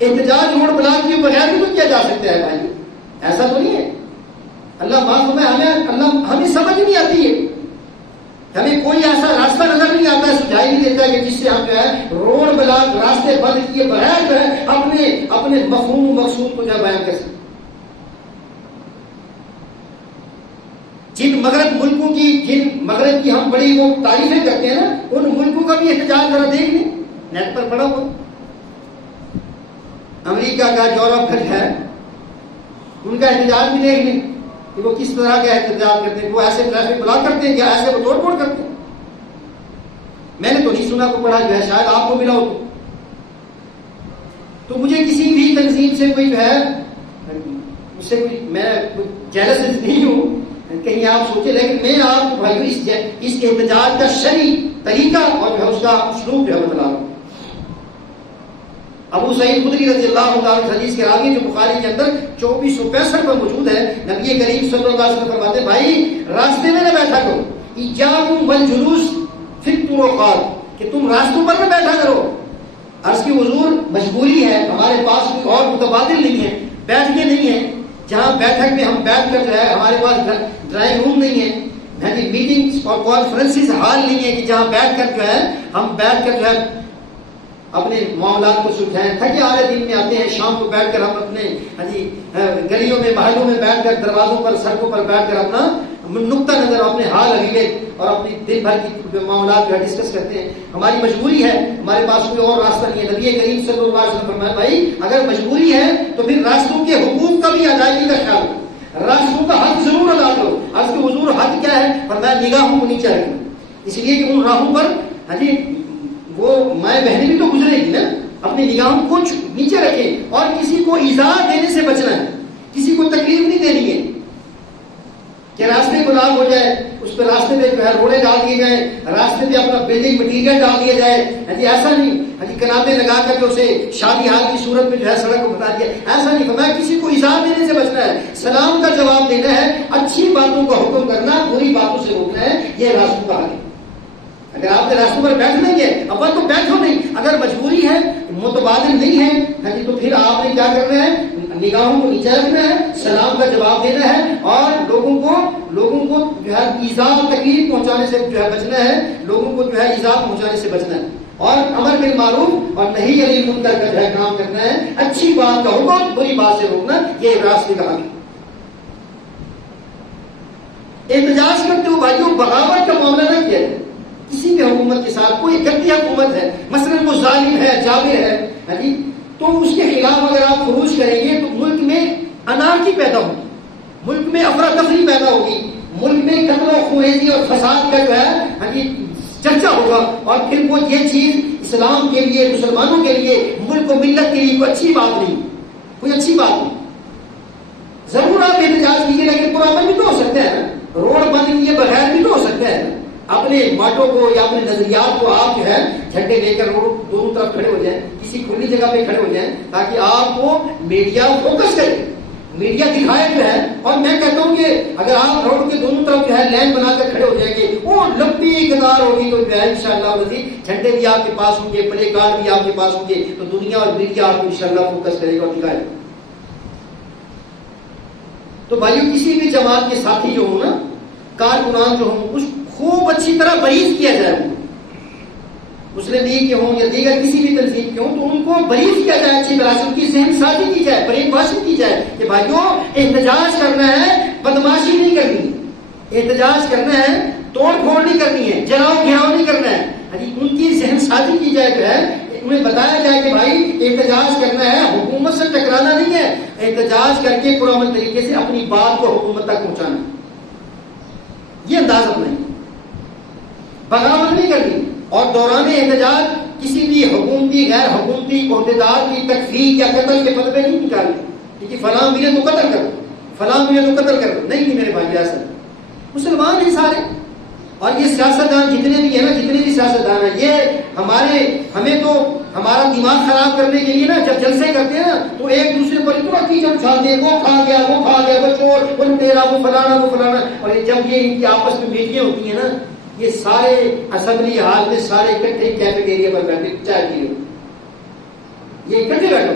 احتجاج روڈ بلاک کے بغیر بھی تو کیا جا سکتا ہے بھائی، ایسا تو نہیں ہے۔ اللہ معاف فرمائے، ہمیں سمجھ نہیں آتی ہے، ہمیں کوئی ایسا راستہ نظر نہیں آتا ہے، سجھائی نہیں دیتا ہے کہ جس سے ہم جو ہے روڈ بلاک، راستے بند کیے بغیر جو ہے اپنے مفہوم و مقصود کو جو ہے بیان کر سکتے۔ جن مغرب کی ہم بڑی وہ تعریفیں کرتے ہیں نا، ان ملکوں کا بھی احتجاج ذرا دیکھ لیں، نیٹ پر پڑا ہو. امریکہ کا یورپ کا ہے، ان کا احتجاج بھی دیکھ لیں کہ وہ کس طرح کا احتجاج کرتے ہیں. وہ ایسے ٹریفک بلاک کرتے ہیں یا ایسے وہ توڑ پھوڑ کرتے ہیں؟ میں نے تو نہیں سنا کو پڑھا جو ہے، شاید آپ کو ملا ہو. تو مجھے کسی بھی تنظیم سے کوئی جو ہے اس سے کوئی میں جیلس نہیں ہوں، کہیں آپ سوچے، لیکن میں آپ کو بھائی اس احتجاج کا شرعی طریقہ اور جو ہے اس کا اسلوب جو ہے بتلا رہا ہوں. ابو سعید خدری رضی اللہ عنہ حدیث کے راوی جو بخاری کے اندر 2465 پر موجود ہے، نبی کریم صلی اللہ علیہ وسلم فرماتے ہیں بھائی راستے میں نہ بیٹھا کرو، ایاکم والجلوس فی الطرقات، کہ تم راستوں پر نہ بیٹھا کرو. عرض کی حضور مجبوری ہے، ہمارے پاس کوئی اور متبادل نہیں ہے، بیٹھ کے نہیں ہے، جہاں بیٹھک میں ہم بیٹھ کر جو ہے ہمارے پاس ڈرائنگ روم نہیں ہے، میٹنگ اور کانفرنسز ہال نہیں ہے کہ جہاں بیٹھ کر جو ہے ہم بیٹھ کر جو ہے اپنے معاملات کو سلجھائیں. تھکے آرے دن میں آتے ہیں، شام کو بیٹھ کر ہم اپنے گلیوں میں محلوں میں بیٹھ کر، دروازوں پر سڑکوں پر بیٹھ کر اپنا نقطہ نظر، اپنے حال حویلے اور اپنی دن بھر کی معاملات جو ہے ڈسکس کرتے ہیں. ہماری مجبوری ہے، ہمارے پاس کوئی اور راستہ نہیں ہے. نبی کریم صلی اللہ علیہ وسلم فرمایا بھائی اگر مجبوری ہے تو پھر راستوں کے حقوق کا بھی ادائیگی کا خیال کرو، راستوں کا حق ضرور ادا کرو. عرض کہ حضور حق کیا ہے؟ فرمایا نگاہوں کو نیچے رکھنا، اس لیے کہ ان راہوں پر وہ مائیں بہنیں بھی تو گزرے گی نا، اپنی نگاہوں کو نیچے رکھیں اور کسی کو ایذا دینے سے بچنا ہے، کسی کو تکلیف نہیں دینی ہے کہ راستے گلاب ہو جائے، اس پہ راستے پہ جو ہے روڑے ڈال دیے جائیں، راستے پہ اپنا بلڈنگ مٹیریل ڈال دیا جائے، ایسا نہیں کنابیں لگا کر کے اسے شادی حال کی صورت میں جو ہے سڑک کو بتا دیا، ایسا نہیں. فرمایا کسی کو ایذا دینے سے بچنا ہے، سلام کا جواب دینا ہے، اچھی باتوں کا حکم کرنا، بری باتوں سے روکنا ہے، یہ راستوں کا حق ہے. اگر آپ نے راستوں پر بیٹھنا ہی ہے اول تو بیٹھو نہیں، اگر مجبوری ہے متبادل نہیں ہے تو پھر آپ نے کیا کرنا ہے؟ نگاہوں کو نیچے رکھنا ہے، سلام کا جواب دینا ہے اور لوگوں کو جو ہے ایذا تکلیف پہنچانے سے جو ہے بچنا ہے، لوگوں کو جو ہے ایذا پہنچانے سے بچنا ہے اور امر بالمعروف اور نہی عن المنکر کا جو ہے کام کرنا ہے، اچھی بات کا حکم، بری بات سے روکنا، یہ راستے کا حق ہے. احتجاج کرتے ہو بھائیوں، بغاوت کا معاملہ نہ کیا جائے کسی بھی حکومت کے ساتھ. کوئی اکٹھی حکومت ہے، مثلا وہ ظالم ہے، جابر ہے، تو اس کے خلاف اگر آپ خروج کریں گے تو ملک میں انارکی پیدا ہوگی، ملک میں افراتفری پیدا ہوگی، ملک میں قتل و خونریزی اور فساد کا جو ہے چرچا ہوگا اور پھر وہ یہ چیز اسلام کے لیے، مسلمانوں کے لیے، ملک و ملت کے لیے کوئی اچھی بات نہیں، کوئی اچھی بات نہیں. ضرور آپ احتجاج کیجیے لیکن پرامن بھی تو ہو سکتا ہے نا، روڈ بند کیے بغیر بھی تو ہو سکتا ہے نا. اپنے ماٹو کو یا اپنے نظریات کو آپ جو ہے جھنڈے لے کر روڈ دونوں طرف کھڑے ہو جائیں، کسی کھلی جگہ پہ کھڑے ہو جائیں تاکہ آپ کو میڈیا فوکس کرے، میڈیا دکھائے جو ہے. اور میں کہتا ہوں کہ اگر آپ روڈ کے دونوں طرف جو ہے لائن بنا کر کھڑے ہو جائیں گے، وہ لمبی قطار ہوگی تو جو ہے انشاءاللہ مزید جھنڈے بھی آپ کے پاس ہوں گے، پلے کارڈ بھی آپ کے پاس ہوں گے، تو دنیا اور میڈیا آپ کو انشاءاللہ فوکس کرے گا اور دکھائے گا. تو بھائیو کسی بھی جماعت کے ساتھی جو ہوں نا، کارکنان جو ہوں، اس خوب اچھی طرح بریف کیا جائے، مسلم لیگ کے ہوں یا دیگر کسی بھی تنظیم کے ہوں، تو ان کو بریف کیا جائے اچھی طرح سے، ان کی ذہن سازی کی جائے، بریک باشی کی جائے کہ بھائیو احتجاج کرنا ہے، بدماشی نہیں کرنی، احتجاج کرنا ہے، توڑ پھوڑ نہیں کرنی ہے، جلاؤ گھیراؤ نہیں کرنا ہے. ان کی ذہن سازی کی جائے جو ہے، انہیں بتایا جائے کہ بھائی احتجاج کرنا ہے، حکومت سے ٹکرانا نہیں ہے، احتجاج کر کے پرامن طریقے سے اپنی بات کو حکومت تک پہنچانا. یہ انداز اپنا ہے، بغاوت نہیں کرنی اور دوران احتجاج کسی بھی حکومتی غیر حکومتی عہدیدار کی تکفیر یا قتل کے فتوے نہیں نکالنے کہ فلاں ملے تو قتل کرو، فلاں ملے تو قتل کرو. نہیں میرے بھائی، ایسا مسلمان ہیں سارے، اور یہ سیاستدان جتنے بھی ہیں نا، جتنے بھی سیاستدان ہیں، یہ ہمیں تو ہمارا دماغ خراب کرنے کے لیے نا جب جلسے کرتے ہیں نا تو ایک دوسرے پر اتنا کیچڑ اچھالتے ہیں، وہ کھا گیا، وہ کھا گیا، وہ چور، وہ لٹیرا، وہ فلانا، وہ فلانا. اور جب یہ ان کی آپس میں میٹنگیں ہوتی ہیں نا، یہ سارے اسمبلی ہال میں سارے اکٹھے کیفیٹیریا پر بیٹھے چائے پی رہے، یہ اکٹھے بیٹھے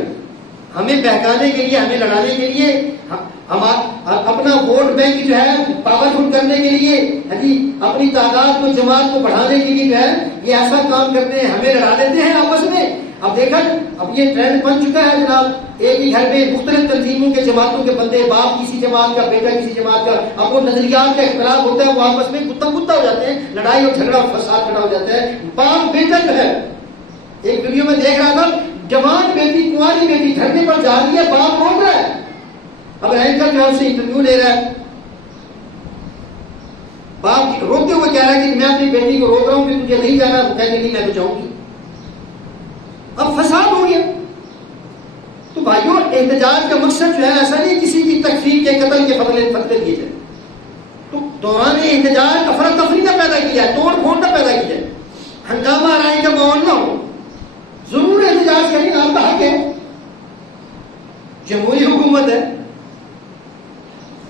ہمیں بہکانے کے لیے، ہمیں لڑانے کے لیے، اپنا ووٹ بینک جو ہے پاورفل کرنے کے لیے، اپنی تعداد کو، جماعت کو بڑھانے کے لیے جو ہے یہ ایسا کام کرتے ہیں، ہمیں لڑا دیتے ہیں آپس میں. اب دیکھا اب یہ ٹرینڈ بن چکا ہے جناب, ایک ہی گھر میں مختلف تنظیموں کے جماعتوں کے بندے, باپ کسی جماعت کا, بیٹا کسی جماعت کا, اب وہ نظریات کا اختلاف ہوتا ہے, وہ آپس میں گتا گتا ہو جاتے ہیں, لڑائی اور جھگڑا اور فساد کھڑا ہو جاتا ہے. باپ بیٹا جو ہے, ایک ویڈیو میں دیکھ رہا تھا, جوان بیٹی کنواری بیٹی دھرنے پر جا رہی ہے, باپ روک رہا ہے. اب اینکر جو ہے اس سے انٹرویو لے رہا ہے, باپ روکتے ہوئے کہہ رہا ہے کہ میں اپنی بیٹی کو روک رہا ہوں کہ تجھے نہیں جانا, وہ کہہ نہیں میں تو جاؤں گی. اب فساد ہو گیا. تو بھائیوں احتجاج کا مقصد جو ہے ایسا نہیں کسی کی تکفیر کے قتل کے فتوے دیے جائے. تو دوران احتجاج افراتفری نہ پیدا کیا ہے, توڑ پھوڑ نہ پیدا کی جائے, ہنگامہ آرائی کا ماحول نہ ہو. ضرور احتجاج کریں, آپ کا حق ہے, جمہوری حکومت ہے,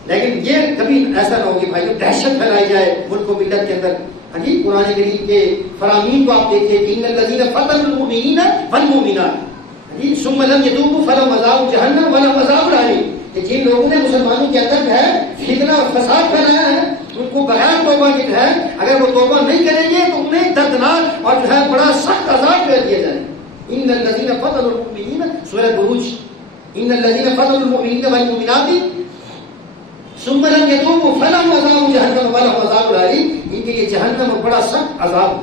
لیکن یہ کبھی ایسا نہ ہو کہ بھائی دہشت پھیلائی جائے ملک و ملت کے اندر. ہاں جی, قرآن کریم کے فرامین کو آپ دیکھیے کہ ان الذین فتنوا المؤمنین والمؤمنات ثم لم يتوبوا فلهم عذاب جہنم ولهم عذاب الحریق. کہ جن لوگوں نے مسلمانوں کے اندر جو ہے فتنہ اور فساد پھیلایا ہے, ان کو بغیر توبہ کے جو ہے اگر وہ توبہ نہیں کریں گے تو انہیں دردناک اور جو ہے بڑا سخت عذاب دے دیا جائے. ان الذین فتنوا المؤمنین, سورۃ بروج, ان الذین فتنوا المؤمنین والمؤمنات ثم لم يتوبوا فلهم عذاب جہنم ولهم عذاب الحریق. ان کے لیے جہنم اور بڑا سخت عذاب.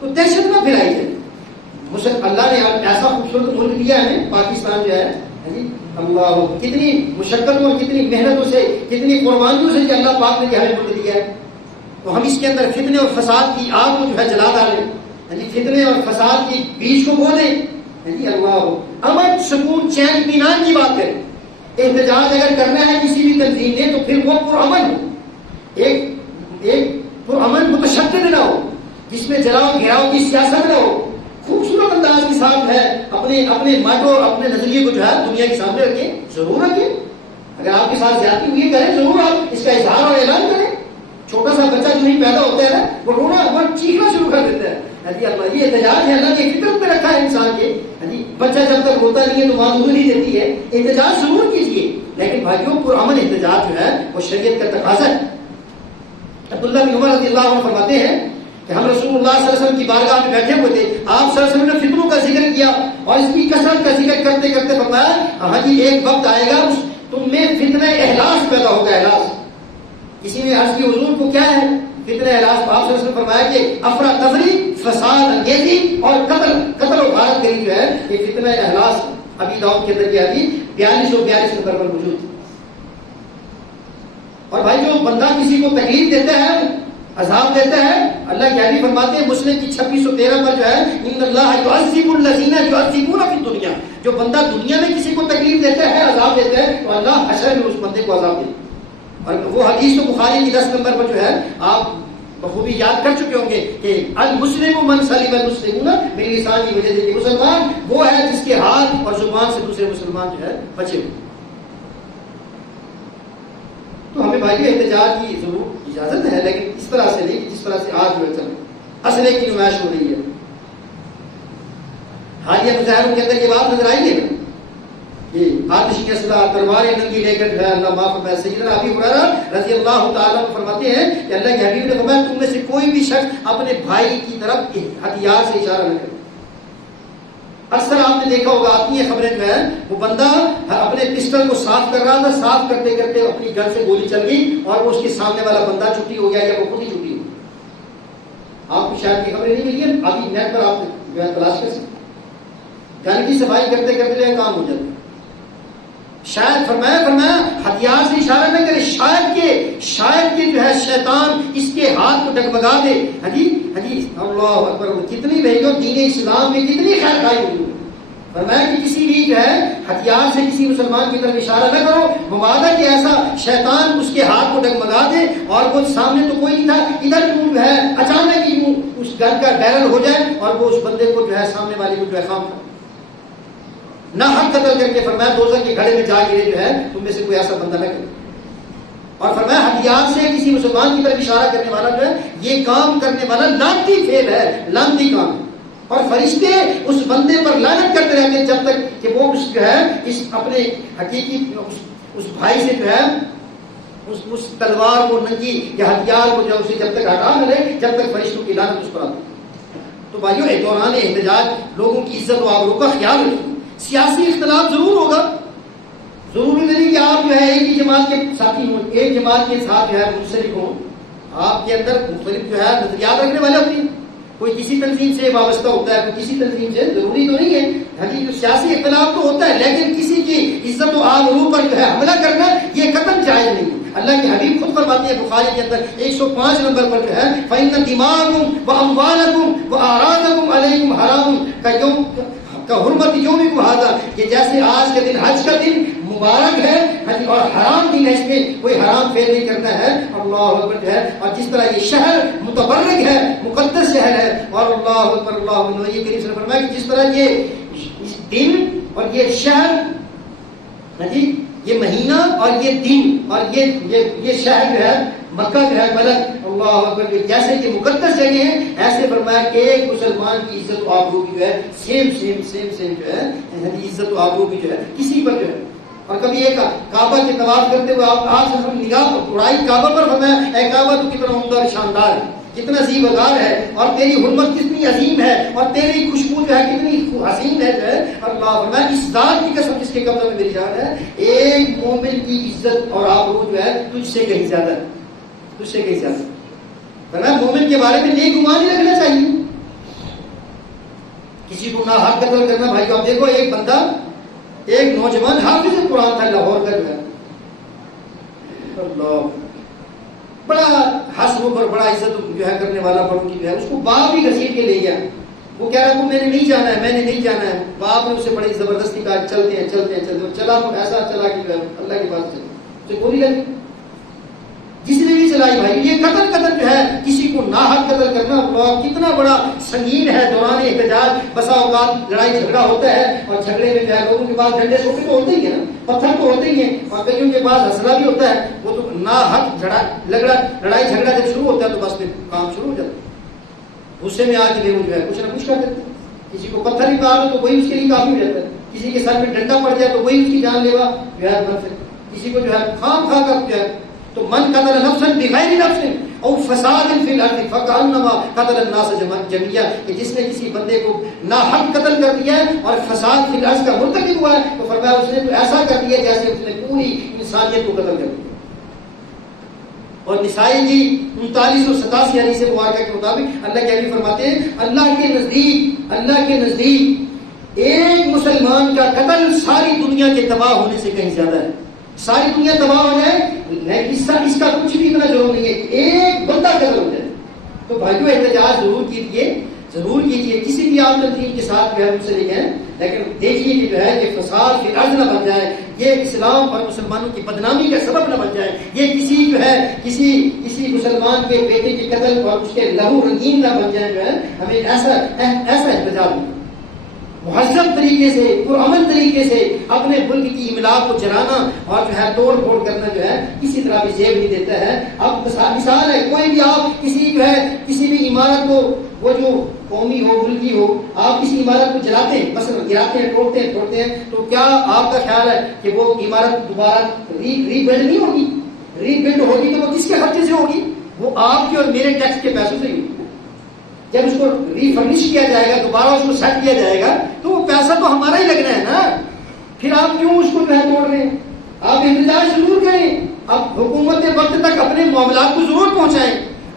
تو دہشت نہ پھیلائی جائے. اللہ نے ایسا خوبصورت ملک دیا ہے پاکستان جو ہے, اللہ کتنی مشقتوں اور کتنی محنتوں سے, کتنی قربانیوں سے کہ اللہ پاک نے ہمیں ملک دیا ہے. تو ہم اس کے اندر فتنے اور فساد کی آگ کو جو ہے جلا ڈالیں, فتنے اور فساد کی بیج کو بولیں. اللہ امن سکون چین اطمینان کی بات کریں. احتجاج اگر کرنا ہے کسی بھی تنظیم نے تو پھر وہ پرامن ہو, ایک پرامن متشدد نہ ہو, جس میں جلاؤ گھیراؤ کی سیاست نہ ہو. خوبصورت انداز کے ساتھ ہے اپنے ماٹو اور اپنے نظریے کو جو ہے دنیا کے سامنے رکھیں, ضرور رکھیں. اگر آپ کے ساتھ زیادتی ہوئی کریں, ضرور آپ اس کا اظہار اور اعلان کریں. چھوٹا سا بچہ جو ہی پیدا ہوتا ہے نا, وہ رونا وہ چیخنا شروع کر دیتا ہے. اللہ یہ احتجاج ہے, اللہ کی فطرت میں رکھا ہے انسان کے. بچہ جب تک روتا نہیں ہے تو ماں دودھ نہیں دیتی ہے. احتجاج ضرور کیجیے, لیکن بھائیوں پرامن احتجاج جو ہے وہ شریعت کا تقاضا ہے. عبداللہ بن عمر رضی اللہ عنہ فرماتے ہیں کہ ہم رسول اللہ صلی اللہ علیہ وسلم کی بارگاہ میں بیٹھے ہوئے تھے, آپ صلی اللہ علیہ وسلم نے فتنوں کا ذکر کیا اور اس کی کثرت کا ذکر کرتے کرتے فرمایا, ہاں جی ایک وقت آئے گا تم میں فتنہ احلاس پیدا ہوگا. احلاس, کسی نے عرض کی حضور کو کیا ہے فتنہ احلاس؟ آپ صلی اللہ علیہ وسلم فرمایا کہ افراتفری, فساد انگیزی اور قتل و غارت گری جو ہے یہ فتنہ احلاس. ابھی داؤد کے اندر کی حدیث 4242 نمبر پر موجود ہے. اور بھائی جو بندہ کسی کو تکلیف دیتا ہے, عذاب دیتا ہے, اللہ کی حدیث فرماتے ہیں مسلم کی 2613 پر جو ہے ان اللہ یعذب الذین یعذبون فی الدنیا, جو بندہ دنیا میں کسی کو تکلیف دیتا ہے, عذاب دیتا ہے, تو اللہ حشر میں اس بندے کو عذاب دے. اور وہ حدیث تو بخاری کی 10 نمبر پر جو ہے آپ بخوبی یاد کر چکے ہوں گے کہ المسلم من سلم المسلمون من لسانہ ویدہ, مسلمان وہ ہے جس کے ہاتھ اور زبان سے دوسرے مسلمان جو ہے بچے ہوئے. تو ہمیں بھائی احتجاج کی ضرور اجازت ہے, لیکن اس طرح سے نہیں جس طرح سے آج جو ہے اسلحے کی نمائش ہو رہی ہے. حالیہ مظاہروں کے اندر یہ بات نظر آئی ہے کہ آتشی اسلحہ, تلواریں ننگی لے کر جو ہے اللہ معاف فرمائے. سیدنا ابی ہریرہ رضی اللہ تعالیٰ عنہ فرماتے ہیں کہ اللہ کے حبیب نے فرمایا تم میں سے کوئی بھی شخص اپنے بھائی کی طرف ہتھیار سے اشارہ نہ کرے. اکثر آپ نے دیکھا ہوگا آتی ہیں خبریں جو ہے وہ بندہ اپنے پسٹل کو صاف کر رہا تھا, صاف کرتے کرتے اپنی گن سے گولی چل گئی اور وہ اس کے سامنے والا بندہ چھٹی ہو گیا یا وہ خود ہی چھٹی ہو. آپ کو شاید کی خبریں نہیں ملی ہیں, ابھی نیٹ پر آپ جو ہے تلاش کر سکتے. گن کی صفائی کرتے کرتے جو ہے کام ہو جاتا. شاید فرمایا ہتھیار سے اشارہ نہ کرے, شاید کے جو ہے شیطان اس کے ہاتھ کو ڈگمگا دے. حدیث اللہ اکبر, کتنی بھائیوں دین اسلام میں کتنی خیر خائی ہوئی. فرمایا کہ کسی بھی جو ہے ہتھیار سے کسی مسلمان کی طرف اشارہ نہ کرو, مبادہ کہ ایسا شیطان اس کے ہاتھ کو ڈگمگا دے اور وہ سامنے تو کوئی نہیں تھا, ادھر جو ہے اچانک ہی اس گن کا بیرل ہو جائے اور وہ اس بندے کو جو ہے سامنے والے کو جو ہے خام نہ حق قتل کر کے. فرمایا دوزخ کے گھڑے میں جا گرے جو ہے تم میں سے کوئی ایسا بندہ نہ کرے. اور فرمایا ہتھیار سے کسی مسلمان کی طرف اشارہ کرنے والا جو ہے یہ کام کرنے والا لعنتی فعل ہے, لعنتی کام ہے. اور فرشتے اس بندے پر لعنت کرتے رہتے ہیں جب تک کہ وہ اس جو ہے اس اپنے حقیقی اس بھائی سے جو ہے اس تلوار کو ننگی یا ہتھیار کو جو اسے جب تک ہٹا نہ لے, جب تک فرشتوں کی لعنت اس پر آتی. تو بھائیو دوران احتجاج لوگوں کی عزت و آبرو کا خیال رکھیے. سیاسی اختلاف ضرور ہوگا, ضروری نہیں کہ آپ جو ہے ایک ہی جماعت کے ساتھی ہوں, ایک جماعت کے ساتھ جو ہے منسلک ہوں. آپ کے اندر مختلف جو ہے نظریات رکھنے والے ہوتے ہیں, کوئی کسی تنظیم سے وابستہ ہوتا ہے, کوئی کسی تنظیم سے, ضروری تو نہیں ہے. جو سیاسی اختلاف تو ہوتا ہے, لیکن کسی کی عزت و آبرو پر جو ہے حملہ کرنا یہ قطعاً جائز نہیں. اللہ کے حبیب خود فرماتے ہیں بخاری کے اندر 105 نمبر پر جو ہے فَإِنَّ دِمَاءَكُمْ وَأَمْوَالَكُمْ وَأَعْرَاضَكُمْ عَلَيْكُمْ حَرَامٌ كَحُرْمَةِ يَوْمِكُمْ هَذَا, کہ جیسے آج کا دن حج کا دن مبارک ہے اور حرام دن ہے, اس میں کوئی حرام فعل نہیں کرنا ہے. اللہ اکبر جو ہے, اور جس طرح یہ شہر متبرک ہے, مقدس شہر ہے, اور اللہ اکبر اللہ اکبر, یہ کریم صلی اللہ علیہ وسلم فرمایا کہ جس طرح یہ دن اور یہ شہر, یہ مہینہ اور یہ دن اور یہ شہر جو ہے مکہ جو ہے بلد, اللہ اکبر, جیسے کہ مقدس جگہ ہیں, ایسے فرمایا کہ ایک مسلمان کی عزت و آبرو کی جو ہے سیم جو ہے عزت و آبرو کی جو ہے کسی پر جو ہے. اور کبھی ایک کعبہ کے طواف کرتے ہوئے آپ سے نگاہ اڑائی کعبہ پر, فرمایا اے کعبہ تو کتنا عمدہ اور شاندار ہے, کتنا زیبدار ہے, اور تیری حرمت کتنی عظیم ہے, اور تیری خوشبو جو ہے کتنی حسین ہے جو ہے. اللہ فرمایا اس ذات کی قسم جس کے قبضے میں میری جان ہے, ایک مومن کی عزت اور آبرو جو ہے تجھ سے کہیں زیادہ ہے, تجھ سے کہیں زیادہ. فرمایا مومن کے بارے میں نیک گمان نہیں رکھنا چاہیے, کسی کو نہ حق قتل کرنا. بھائی آپ دیکھو, ایک بندہ, ایک نوجوان حافظ قرآن تھا لاہور کا جو ہے, اللہ بڑا حسب پر بڑا عزت جو ہے کرنے والا بڑوں کی جو ہے, اس کو باپ بھی گھسیٹ کے لے گیا. وہ کہہ رہا میں نے نہیں جانا ہے, میں نے نہیں جانا ہے. باپ نے اسے بڑی زبردستی کہا چلتے ہیں چلتے ہیں چلتے ہیں. چلا تو ایسا چلا کہ جو ہے اللہ کے پاس چلا, اسے گولی لگی. جس نے بھی چلائی بھائی, یہ قتل جو ہے کسی کو ناحق قتل کرنا اللہ کتنا بڑا سنگین ہے. دوران احتجاج بسا اوقات لڑائی جھگڑا ہوتا ہے, اور جھگڑے میں جو ہے لوگوں کے پاس ڈنڈے سوٹے تو ہوتے ہی ہیں نا, پتھر تو ہوتے ہی ہیں, اور کئیوں کے پاس ہسلا بھی ہوتا ہے. وہ تو ناحق لڑائی جھگڑا جب شروع ہوتا ہے تو بس پھر کام شروع ہو جاتا ہے. غصے میں آ کے جو ہے کچھ نہ کچھ کر دیتے ہیں. کسی کو پتھر ہی مار دو تو وہی اس کے لیے کافی ہو جاتا ہے. کسی کے سر میں ڈنڈا پڑ جائے تو وہی اس کی جان لیوا جو ہے بن سکتا. کسی کو جو ہے خام کھا کر جو ہے تو من قتل نفسا بغیر نفس او فساد فی الارض فکانما قتل الناس جميعا, کہ جس نے کسی بندے کو ناحق قتل کر دیا ہے اور فساد فی الارض کا مرتکب ہوا ہے, تو فرمایا اس نے تو ایسا کر دیا جیسے اس نے پوری انسانیت کو قتل کر دیا. اور نسائی جی 3987 حدیث مبارکہ کے مطابق اللہ کے نبی فرماتے ہیں اللہ کے نزدیک ایک مسلمان کا قتل ساری دنیا کے تباہ ہونے سے کہیں زیادہ ہے. ساری دنیا تباہ ہو جائے لیکن اس کا کچھ بھی اتنا ضرور نہیں ہے, ایک بندہ قتل ہو جائے. تو بھائیو احتجاج ضرور کیجیے کسی بھی آپ تنظیم کے ساتھ جو ہے منسلک ہیں, لیکن دیکھیے کہ جو ہے یہ فساد فی الارض نہ بن جائے, یہ اسلام اور مسلمانوں کی بدنامی کا سبب نہ بن جائے, یہ کسی جو ہے کسی مسلمان کے بیٹے کے قتل اور اس کے لہو رنگین نہ بن جائے. جو ہے ہمیں ایسا احتجاج نہیں, مہذب طریقے سے پرامن طریقے سے اپنے ملک کی املاک کو چلانا اور جو ہے توڑ پھوڑ کرنا جو ہے کسی طرح بھی زیب نہیں دیتا ہے. اب مثال ہے, کوئی بھی آپ کسی بھی عمارت کو, وہ جو قومی ہو ملکی ہو, آپ کسی عمارت کو جلاتے ہیں, بس گراتے ہیں, توڑتے ہیں, تو کیا آپ کا خیال ہے کہ وہ عمارت دوبارہ ری بلڈ نہیں ہوگی؟ ری بلڈ ہوگی تو وہ کس کے خرچے سے ہوگی؟ وہ آپ کے اور میرے ٹیکس کے پیسوں سے ہی ہوگی. جب اس کو ریفرنش کیا جائے گا, دوبارہ اس کو سیٹ کیا جائے گا, تو وہ پیسہ تو ہمارا ہی لگنا ہے نا. پھر آپ کیوں اس کو توڑ رہے ہیں؟ آپ احتجاج ضرور کریں, اب حکومت وقت تک اپنے معاملات کو ضرور پہنچائیں,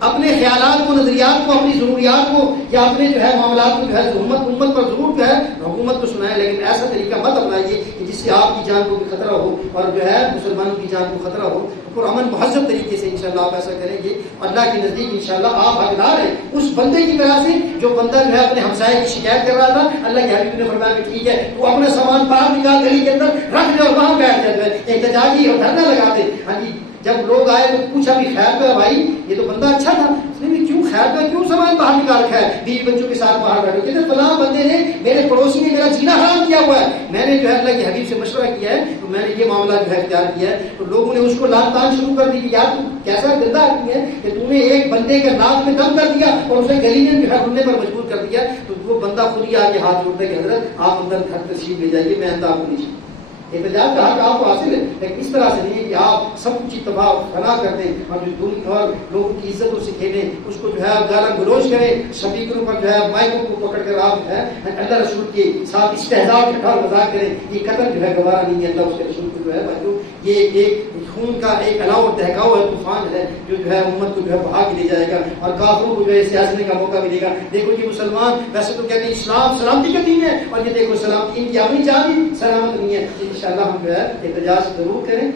اپنے خیالات کو, نظریات کو, اپنی ضروریات کو یا اپنے جو ہے معاملات کو جو ہے امت پر ضرور جو ہے حکومت کو سنائیں, لیکن ایسا طریقہ مت اپنائیے کہ جس سے آپ کی جان کو بھی خطرہ ہو اور جو ہے مسلمانوں کی جان کو خطرہ ہو. پرامن مہذب طریقے سے انشاءاللہ آپ ایسا کریں گے, اللہ کے نزدیک انشاءاللہ آپ حقدار ہیں اس بندے کی طرح سے جو بندہ جو ہے اپنے ہمسائے کی شکایت کر رہا تھا. اللہ کے حبیب نے فرمایا کہ ٹھیک ہے, تو اپنا سامان باہر نکال گلی کے اندر رکھ دے اور وہاں بیٹھ جاتے ہیں احتجاجی اور دھرنا لگاتے. ہاں جی, جب لوگ آئے تو پوچھا بھی خیر کا بھائی, یہ تو بندہ اچھا تھا, اس نے بھی کیوں خیر کا کیوں سامان باہر نکال رکھا ہے, بیوی بچوں کے ساتھ باہر بیٹھو. کہتے فلاں بندے نے, میرے پڑوسی نے میرا جینا حرام کیا ہوا ہے, میں نے جو ہے اللہ کے حبیب سے مشورہ کیا ہے تو میں نے یہ معاملہ جو ہے اختیار کیا ہے. تو لوگوں نے اس کو لان تان شروع کر دی کہ یار تو کیسا گندا آدمی ہے کہ تم نے ایک بندے کے ناک میں دم کر دیا اور اسے گلی میں جو ہے ڈھونڈنے پر مجبور کر دیا. تو وہ بندہ خود ہی آ کے ہاتھ جوڑتا ہے کہ حضرت آپ اندر گھر تشریف لے جائیے, میں اندر آپ کو نہیں. احتجاج کا حق آپ کو حاصل ہے، لیکن اس طرح سے نہیں کہ آپ سب کچھ تباہ فنا کر دیں اور جو دنیا اور لوگوں کی عزتوں سے کھیلیں، اس کو جو ہے آپ گالا گلوچ کریں، سپیکروں پر جو ہے مائکوں کو پکڑ کر آپ جو ہے اللہ رسول کے ساتھ استہزاء کا ٹھار مذاق کریں، یہ قتل جو ہے گوارا نہیں ہے اللہ اس کے رسول کو جو ہے بھائیو، یہ ایک خون کا ایک الاؤ اور دہکاؤ ہے، طوفان ہے جو ہے امت کو جو ہے بہا کے لے جائے گا اور کافروں کو جو ہے سیاسی کا موقع ملے گا۔ دیکھو یہ مسلمان ویسے تو کہتے ہیں اسلام سلامتی کا دین ہے، اور یہ دیکھو سلامتی ان کی اپنی جان بھی سلامت نہیں ہے۔ انشاءاللہ ہم جو ہے احتجاج ضرور کریں۔